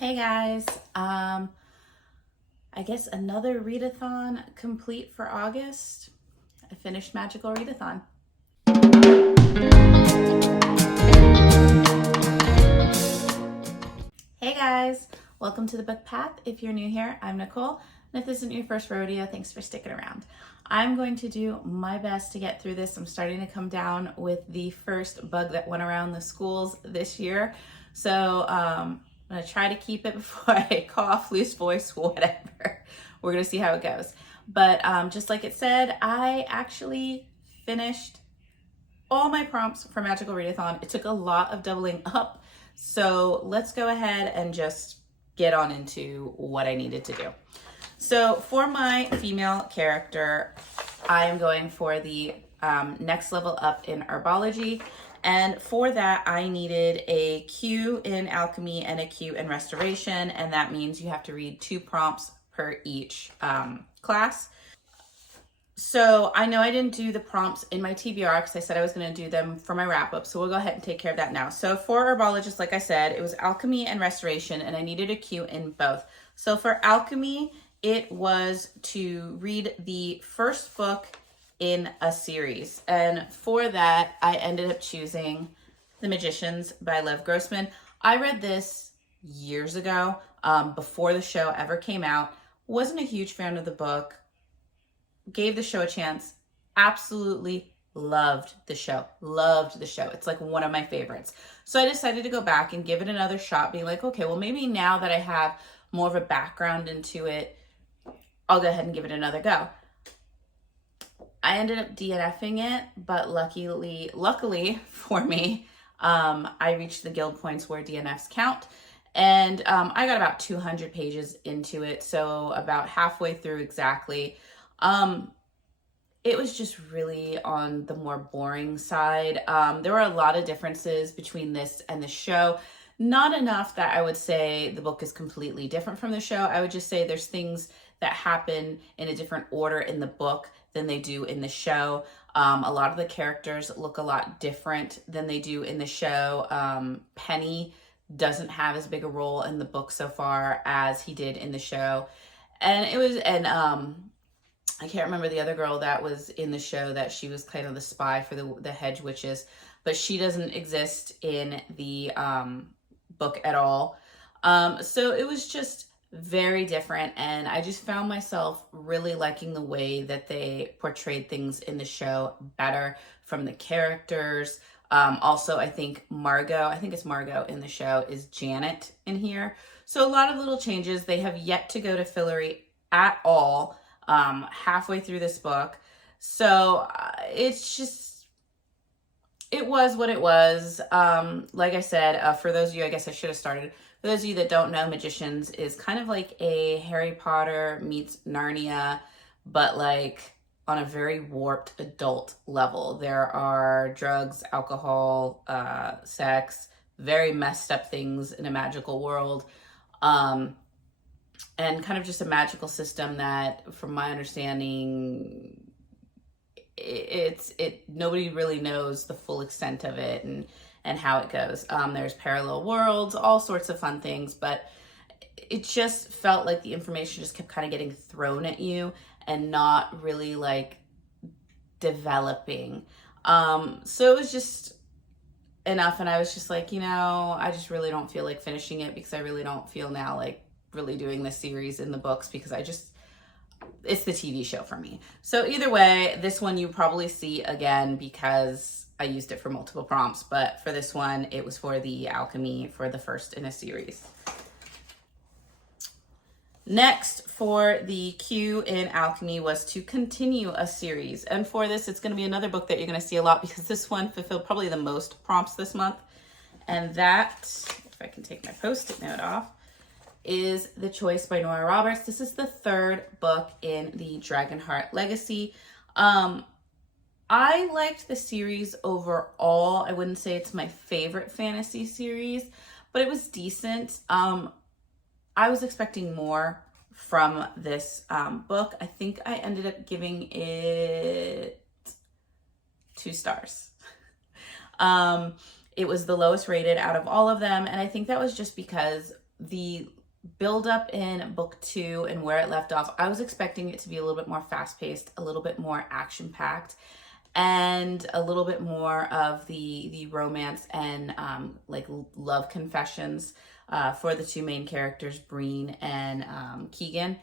Hey guys, I guess another readathon complete for August. I finished Magical Readathon. Hey guys, welcome to the Book Path. If you're new here, I'm Nicole, and if this isn't your first rodeo, thanks for sticking around. I'm going to do my best to get through this. I'm starting to come down with the first bug that went around the schools this year, so I'm gonna try to keep it before I cough, lose voice, whatever. We're gonna see how it goes. But just like it said, I actually finished all my prompts for Magical Readathon. It took a lot of doubling up. So let's go ahead and just get on into what I needed to do. So for my female character, I am going for the next level up in herbology. And for that, I needed a Q in alchemy and a Q in restoration. And that means you have to read 2 prompts per each class. So I know I didn't do the prompts in my T.B.R. because I said I was going to do them for my wrap up. So we'll go ahead and take care of that now. So for herbologist, like I said, it was alchemy and restoration, and I needed a Q in both. So for alchemy, it was to read the first book in a series. And for that, I ended up choosing The Magicians by Lev Grossman. I read this years ago, before the show ever came out. Wasn't a huge fan of the book. Gave the show a chance. Absolutely loved the show. It's like one of my favorites. So I decided to go back and give it another shot, being like, okay, well, maybe now that I have more of a background into it, I'll go ahead and give it another go. I ended up DNFing it, but luckily for me, I reached the guild points where DNFs count. And I got about 200 pages into it, so about halfway through exactly. It was just really on the more boring side. There were a lot of differences between this and the show. Not enough that I would say the book is completely different from the show. I would just say there's things that happen in a different order in the book than they do in the show. A lot of the characters look a lot different than they do in the show. Penny doesn't have as big a role in the book so far as he did in the show. I can't remember the other girl that was in the show, that she was kind of the spy for the hedge witches, but she doesn't exist in the book at all. So it was just very different, and I just found myself really liking the way that they portrayed things in the show better from the characters. Also, I think it's Margot in the show is Janet in here. So a lot of little changes. They have yet to go to Fillory at all. Halfway through this book. So it was what it was. Like I said, for those of you, I guess I should have started. For those of you that don't know, Magicians is kind of like a Harry Potter meets Narnia, but like on a very warped adult level. There are drugs, alcohol, sex, very messed up things in a magical world. And kind of just a magical system that, from my understanding, nobody really knows the full extent of it and how it goes. There's parallel worlds, all sorts of fun things, but it just felt like the information just kept kind of getting thrown at you and not really like developing. So it was just enough, and I was just like, I just really don't feel like finishing it, because I really don't feel now like really doing this series in the books, because it's the TV show for me. So either way, this one you probably see again because I used it for multiple prompts, but for this one, it was for the alchemy for the first in a series. Next, for the Q in alchemy was to continue a series. And for this, it's going to be another book that you're going to see a lot, because this one fulfilled probably the most prompts this month. And that, if I can take my Post-it note off, is The Choice by Nora Roberts. This is the 3rd book in the Dragonheart Legacy. I liked the series overall. I wouldn't say it's my favorite fantasy series, but it was decent. I was expecting more from this book. I think I ended up giving it 2 stars. It was the lowest rated out of all of them, and I think that was just because the build up in book 2 and where it left off, I was expecting it to be a little bit more fast paced, a little bit more action packed, and a little bit more of the romance and like love confessions for the two main characters, Breen and Keegan.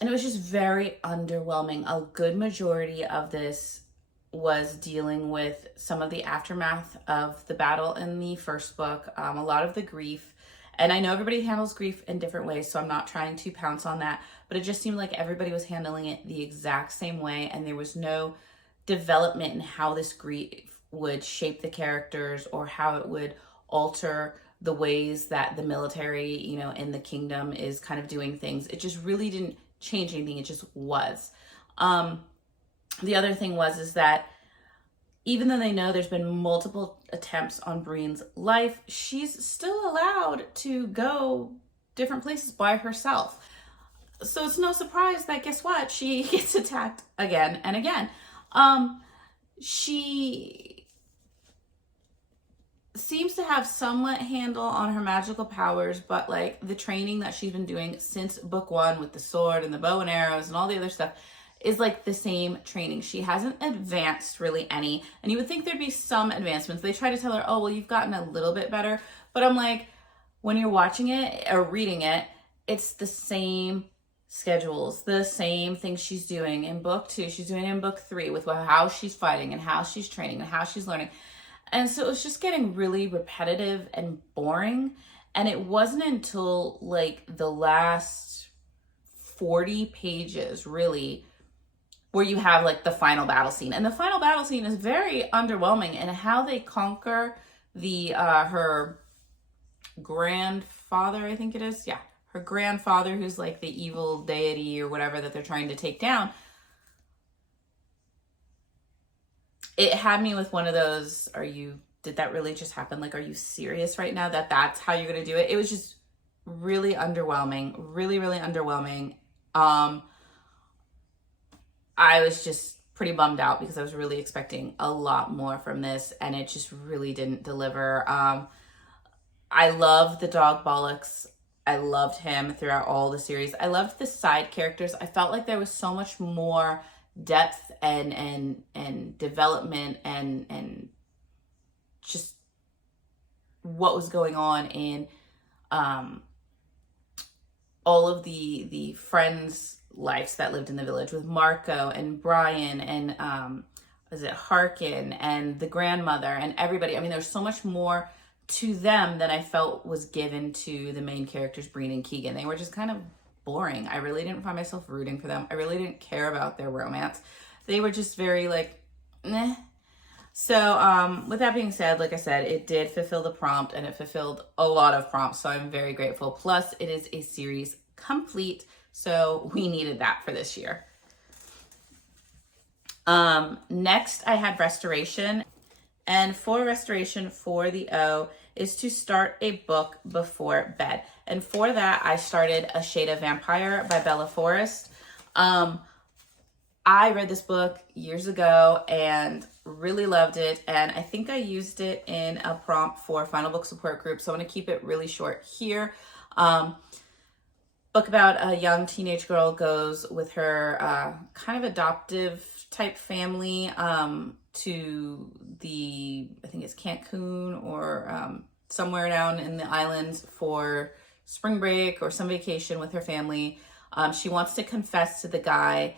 And it was just very underwhelming. A good majority of this was dealing with some of the aftermath of the battle in the first book, a lot of the grief. And I know everybody handles grief in different ways, so I'm not trying to pounce on that, but it just seemed like everybody was handling it the exact same way, and there was no development in how this grief would shape the characters or how it would alter the ways that the military, in the kingdom is kind of doing things. It just really didn't change anything. It just was. The other thing is that even though they know there's been multiple attempts on Breen's life, she's still allowed to go different places by herself. So it's no surprise that, guess what? She gets attacked again and again. She seems to have somewhat handle on her magical powers, but like the training that she's been doing since book 1 with the sword and the bow and arrows and all the other stuff is like the same training. She hasn't advanced really any, and you would think there'd be some advancements. They try to tell her, oh, well, you've gotten a little bit better, but I'm like, when you're watching it or reading it, it's the same schedules, the same things she's doing in book 2, she's doing in book 3 with how she's fighting and how she's training and how she's learning. And so it was just getting really repetitive and boring. And it wasn't until like the last 40 pages really where you have like the final battle scene. And the final battle scene is very underwhelming in how they conquer the her grandfather, I think it is. Yeah, her grandfather, who's like the evil deity or whatever that they're trying to take down. It had me with one of those, did that really just happen? Like, are you serious right now that that's how you're going to do it? It was just really underwhelming, really, really underwhelming. I was just pretty bummed out because I was really expecting a lot more from this, and it just really didn't deliver. I loved the dog Bollocks. I loved him throughout all the series. I loved the side characters. I felt like there was so much more depth and development and just what was going on in all of the friends' lives that lived in the village with Marco and Brian and is it Harkin and the grandmother and everybody. I mean, there's so much more to them than I felt was given to the main characters, Breen and Keegan. They were just kind of boring. I really didn't find myself rooting for them. I really didn't care about their romance. They were just very like, meh. So with that being said, like I said, it did fulfill the prompt, and it fulfilled a lot of prompts. So I'm very grateful. Plus, it is a series complete. So we needed that for this year. Next, I had Restoration. And for Restoration for the O is to start a book before bed. And for that, I started A Shade of Vampire by Bella Forrest. I read this book years ago and really loved it. And I think I used it in a prompt for Final Book Support Group. So I'm going to keep it really short here. Book about a young teenage girl goes with her kind of adoptive type family to I think it's Cancun or somewhere down in the islands for spring break or some vacation with her family. She wants to confess to the guy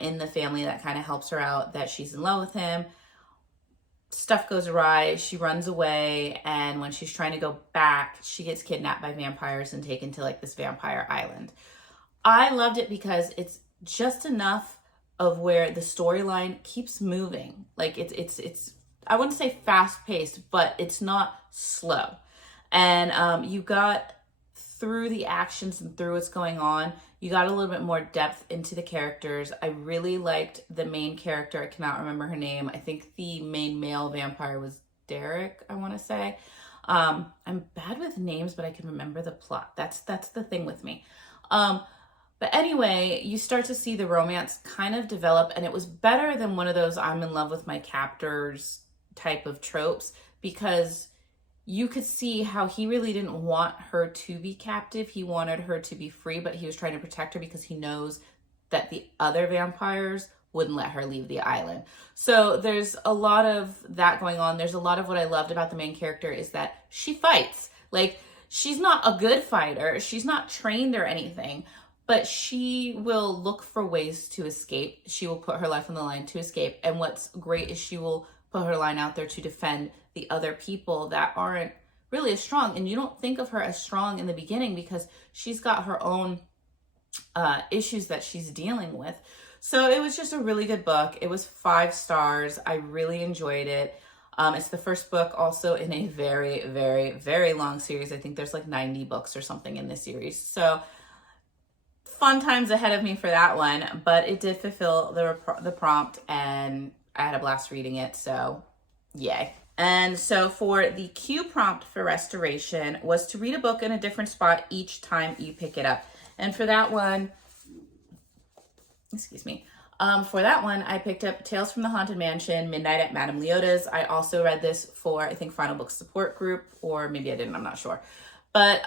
in the family that kind of helps her out that she's in love with him. Stuff goes awry, she runs away, and when she's trying to go back, she gets kidnapped by vampires and taken to like this vampire island. I loved it because it's just enough of where the storyline keeps moving. Like it's I wouldn't say fast paced, but it's not slow. And you got through the actions and through what's going on, you got a little bit more depth into the characters. I really liked the main character. I cannot remember her name. I think the main male vampire was Derek, I want to say. I'm bad with names, but I can remember the plot. That's the thing with me. But anyway, you start to see the romance kind of develop, and it was better than one of those I'm in love with my captors type of tropes, because you could see how he really didn't want her to be captive. He wanted her to be free, but he was trying to protect her because he knows that the other vampires wouldn't let her leave the island. So there's a lot of that going on. There's a lot of what I loved about the main character is that she fights. Like, she's not a good fighter. She's not trained or anything, but she will look for ways to escape. She will put her life on the line to escape. And what's great is she will put her line out there to defend the other people that aren't really as strong. And you don't think of her as strong in the beginning because she's got her own issues that she's dealing with. So it was just a really good book. It was 5 stars. I really enjoyed it. It's the first book also in a very, very, very long series. I think there's like 90 books or something in this series. So fun times ahead of me for that one, but it did fulfill the prompt and I had a blast reading it. So yay. And so for the Q prompt for restoration was to read a book in a different spot each time you pick it up. And for that one, for that one, I picked up Tales from the Haunted Mansion, Midnight at Madame Leota's. I also read this for, I think, Final Book Support Group, or maybe I didn't, I'm not sure. But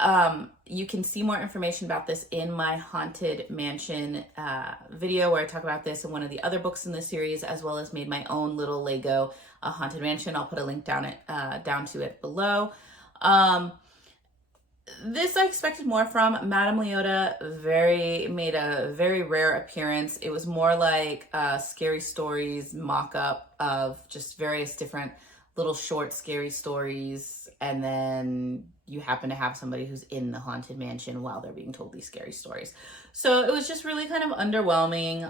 you can see more information about this in my Haunted Mansion video where I talk about this and one of the other books in the series, as well as made my own little Lego Haunted Mansion. I'll put a link down to it below. This I expected more from. Madame Leota made a very rare appearance. It was more like Scary Stories mock-up of just various different little short scary stories, and then you happen to have somebody who's in the Haunted Mansion while they're being told these scary stories. So it was just really kind of underwhelming.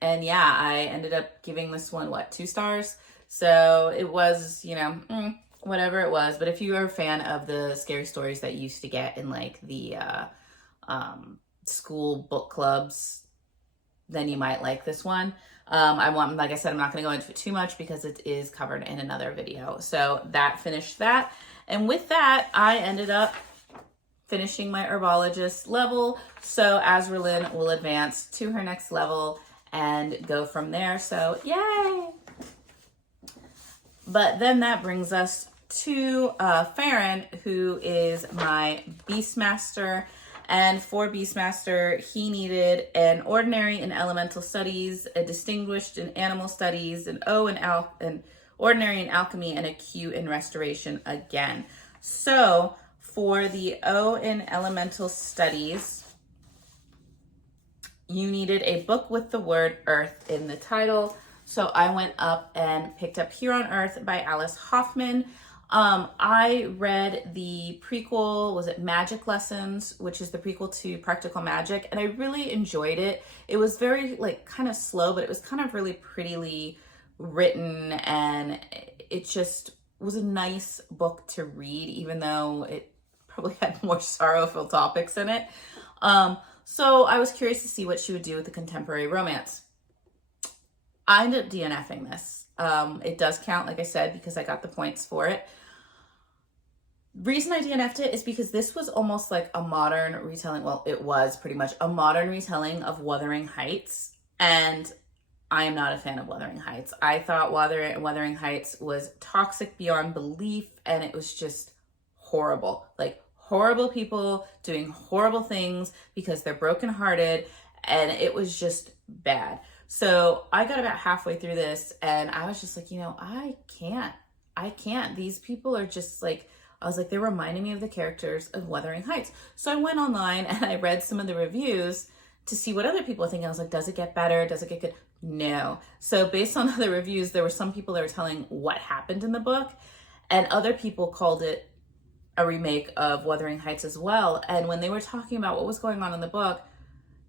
And yeah, I ended up giving this one, 2 stars? So it was, whatever it was. But if you are a fan of the scary stories that you used to get in like the school book clubs, then you might like this one. Like I said, I'm not going to go into it too much because it is covered in another video. So that finished that. And with that, I ended up finishing my herbologist level. So Azraelyn will advance to her next level and go from there. So yay! But then that brings us to Farron, who is my Beastmaster. And for Beastmaster, he needed an ordinary in elemental studies, a distinguished in animal studies, an O in an ordinary in alchemy, and a Q in restoration again. So for the O in elemental studies, you needed a book with the word earth in the title. So I went up and picked up Here on Earth by Alice Hoffman. I read the prequel, was it Magic Lessons, which is the prequel to Practical Magic, and I really enjoyed it. It was very kind of slow, but it was kind of really prettily written, and it just was a nice book to read, even though it probably had more sorrowful topics in it. So I was curious to see what she would do with the contemporary romance. I ended up DNFing this. It does count, like I said, because I got the points for it. Reason I DNF'd it is because this was almost like a modern retelling. Well, it was pretty much a modern retelling of Wuthering Heights. And I am not a fan of Wuthering Heights. I thought Wuthering Heights was toxic beyond belief. And it was just horrible. Like horrible people doing horrible things because they're brokenhearted. And it was just bad. So I got about halfway through this and I was just like, I can't. These people are just like, I was like, they're reminding me of the characters of Wuthering Heights. So I went online and I read some of the reviews to see what other people think. I was like, does it get better? Does it get good? No. So based on other reviews, there were some people that were telling what happened in the book, and other people called it a remake of Wuthering Heights as well. And when they were talking about what was going on in the book,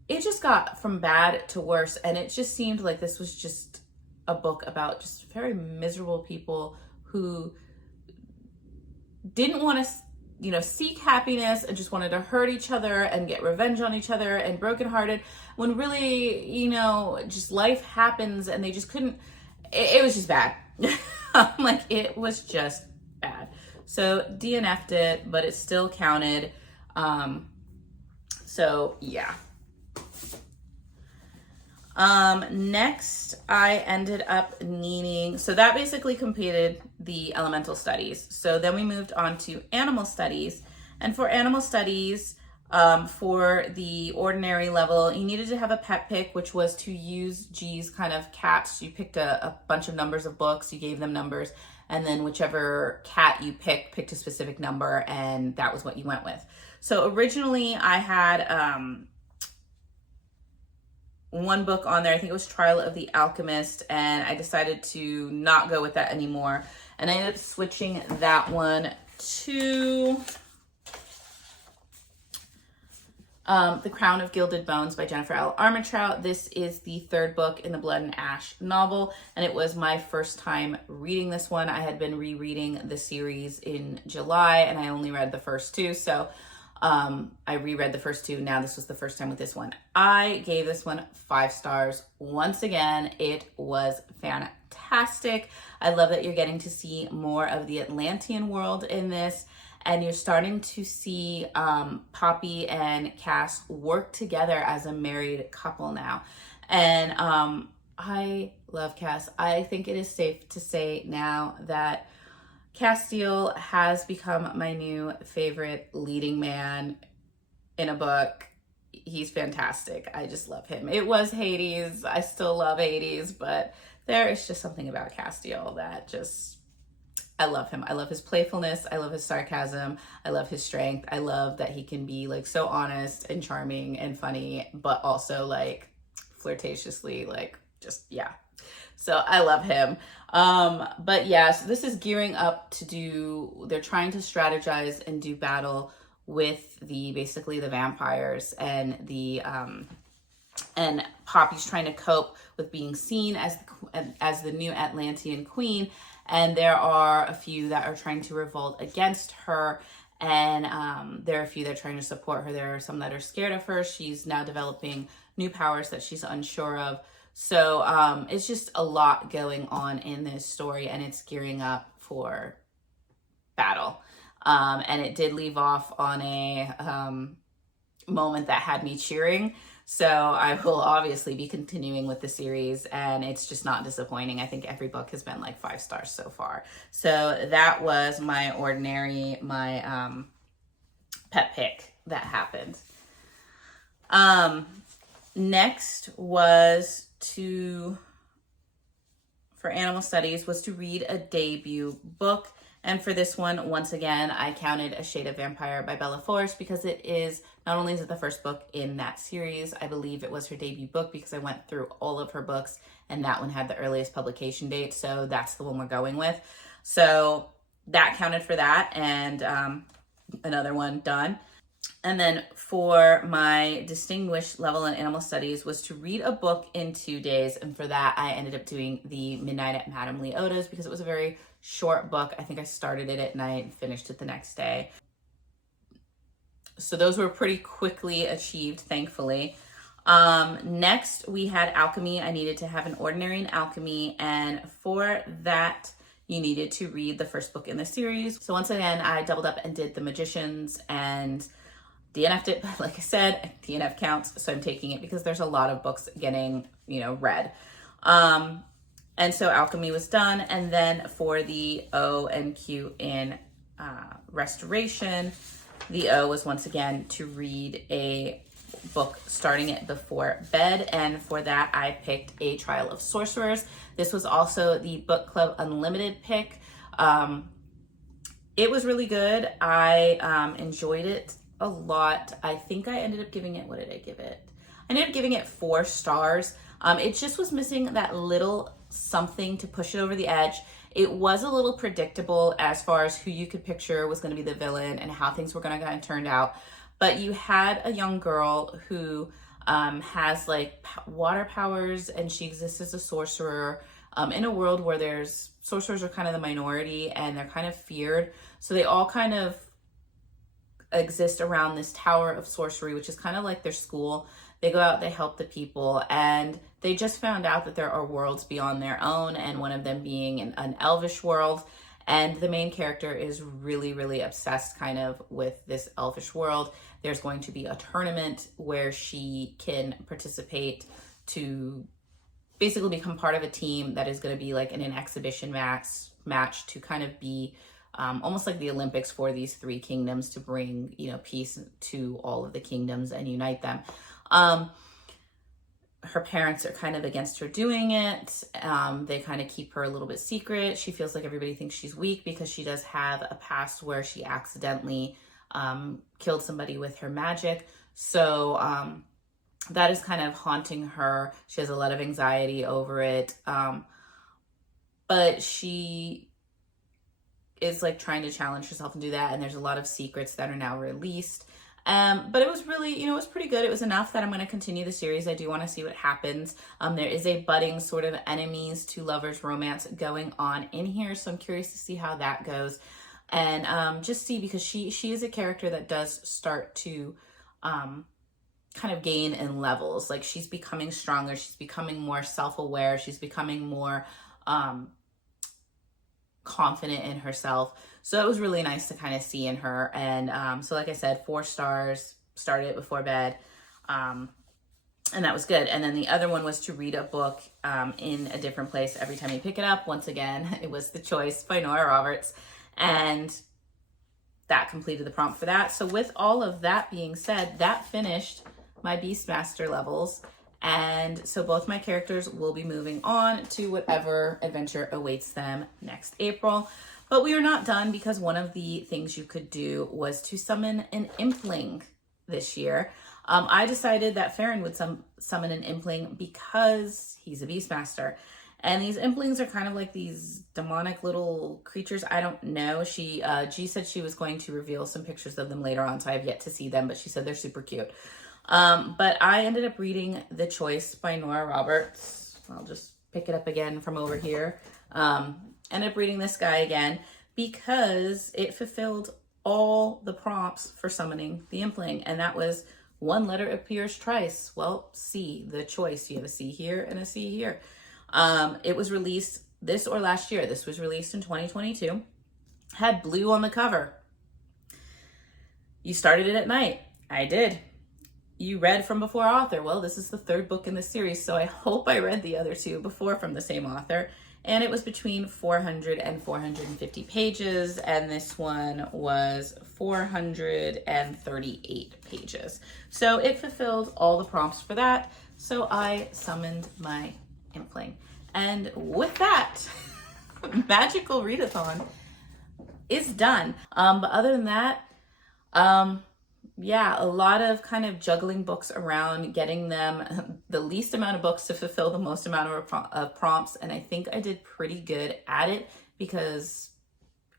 it just got from bad to worse. And it just seemed like this was just a book about just very miserable people who didn't want to, seek happiness and just wanted to hurt each other and get revenge on each other and brokenhearted when really, just life happens and they just couldn't, it was just bad. It was just bad. So DNF'd it, but it still counted. So yeah. Next, I ended up needing, so that basically completed the elemental studies. So then we moved on to animal studies. And for animal studies, for the ordinary level, you needed to have a pet pick, which was to use G's kind of cats. You picked a bunch of numbers of books, you gave them numbers, and then whichever cat you picked a specific number, and that was what you went with. So originally I had, one book on there, I think it was Trial of the Alchemist, and I decided to not go with that anymore. And I ended up switching that one to The Crown of Gilded Bones by Jennifer L. Armentrout. This is the third book in the Blood and Ash novel, and it was my first time reading this one. I had been rereading the series in July, and I only read the first two, so I reread the first two. Now this was the first time with this one. I gave this one 5 stars. Once again, it was fantastic. I love that you're getting to see more of the Atlantean world in this, and you're starting to see Poppy and Cass work together as a married couple now. And I love Cass. I think it is safe to say now that Castiel has become my new favorite leading man in a book. He's fantastic. I just love him. It was Hades. I still love Hades, but there is just something about Castiel that just, I love him. I love his playfulness. I love his sarcasm. I love his strength. I love that he can be like so honest and charming and funny, but also like flirtatiously, like just, yeah. So I love him. But yeah, so this is gearing up to do, they're trying to strategize and do battle with basically the vampires, and and Poppy's trying to cope with being seen as the new Atlantean queen. And there are a few that are trying to revolt against her. And there are a few that are trying to support her. There are some that are scared of her. She's now developing new powers that she's unsure of. So it's just a lot going on in this story, and it's gearing up for battle. And it did leave off on a moment that had me cheering. So I will obviously be continuing with the series, and it's just not disappointing. I think every book has been like 5 stars so far. So that was my pet pick that happened. Next was for animal studies was to read a debut book. And for this one, once again, I counted A Shade of Vampire by Bella Forrest, because it is, not only is it the first book in that series, I believe it was her debut book because I went through all of her books and that one had the earliest publication date. So that's the one we're going with. So that counted for that, and another one done. And then for my distinguished level in animal studies was to read a book in 2 days. And for that, I ended up doing The Midnight at Madame Leota's because it was a very short book. I think I started it at night and finished it the next day. So those were pretty quickly achieved, thankfully. Next, we had alchemy. I needed to have an ordinary in alchemy. And for that, you needed to read the first book in the series. So once again, I doubled up and did The Magicians and DNF'd it, but like I said, DNF counts, so I'm taking it because there's a lot of books getting, read. And so alchemy was done, and then for the O and Q in restoration, the O was once again to read a book starting it before bed, and for that I picked A Trial of Sorcerers. This was also the Book Club Unlimited pick. It was really good. I enjoyed it a lot. I think I ended up giving it, what did I give it? I ended up giving it 4 stars. It just was missing that little something to push it over the edge. It was a little predictable as far as who you could picture was going to be the villain and how things were going to kind of turn out. But you had a young girl who has like water powers, and she exists as a sorcerer in a world where sorcerers are kind of the minority and they're kind of feared. So they all kind of exist around this tower of sorcery, which is kind of like their school. They go out, they help the people, and they just found out that there are worlds beyond their own, and one of them being an elvish world. And the main character is really, really obsessed kind of with this elvish world. There's going to be a tournament where she can participate to basically become part of a team that is going to be like in an exhibition match to kind of be almost like the Olympics for these three kingdoms, to bring, you know, peace to all of the kingdoms and unite them. Her parents are kind of against her doing it. They kind of keep her a little bit secret. She feels like everybody thinks she's weak because she does have a past where she accidentally killed somebody with her magic. So that is kind of haunting her. She has a lot of anxiety over it. But she is like trying to challenge herself and do that. And there's a lot of secrets that are now released. But it was really, you know, it was pretty good. It was enough that I'm going to continue the series. I do want to see what happens. There is a budding sort of enemies to lovers romance going on in here. So I'm curious to see how that goes. And just see, because she is a character that does start to kind of gain in levels. Like, she's becoming stronger. She's becoming more self-aware. She's becoming more confident in herself. So it was really nice to kind of see in her. And so like I said, 4 stars, started it before bed. And that was good. And then the other one was to read a book in a different place every time you pick it up. Once again, it was The Choice by Nora Roberts. And that completed the prompt for that. So with all of that being said, that finished my Beastmaster levels. And so both my characters will be moving on to whatever adventure awaits them next April. But we are not done, because one of the things you could do was to summon an Impling this year. I decided that Farron would summon an Impling because he's a Beastmaster. And these Implings are kind of like these demonic little creatures. I don't know. G said she was going to reveal some pictures of them later on, so I have yet to see them, but she said they're super cute. But I ended up reading The Choice by Nora Roberts. I'll just pick it up again from over here. Ended up reading this guy again because it fulfilled all the prompts for summoning the Impling. And that was, one letter appears twice. Well, C, The Choice. You have a C here and a C here. It was released this or last year. This was released in 2022. Had blue on the cover. You started it at night. I did. You read from before author. Well, this is the 3rd book in the series, so I hope I read the other 2 before from the same author. And it was between 400 and 450 pages, and this one was 438 pages. So it fulfilled all the prompts for that, so I summoned my Impling. And with that, Magical Readathon is done. But other than that, yeah, a lot of kind of juggling books around, getting them the least amount of books to fulfill the most amount of prompts. And I think I did pretty good at it because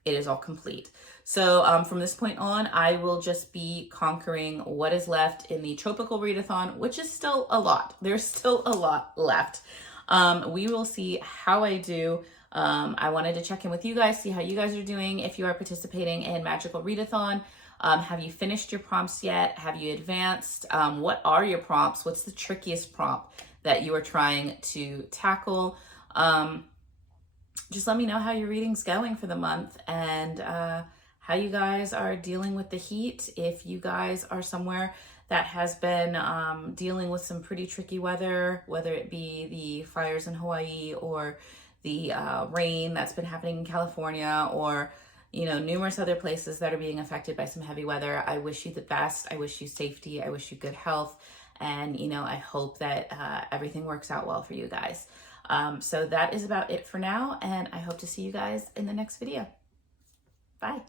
it is all complete. So from this point on, I will just be conquering what is left in the Tropical Readathon, which is still a lot. There's still a lot left. We will see how I do. I wanted to check in with you guys, see how you guys are doing. If you are participating in Magical Readathon, have you finished your prompts yet? Have you advanced? What are your prompts? What's the trickiest prompt that you are trying to tackle? Just let me know how your reading's going for the month, and how you guys are dealing with the heat. If you guys are somewhere that has been dealing with some pretty tricky weather, whether it be the fires in Hawaii or the rain that's been happening in California, or numerous other places that are being affected by some heavy weather, I wish you the best. I wish you safety. I wish you good health. And, I hope that everything works out well for you guys. So that is about it for now. And I hope to see you guys in the next video. Bye.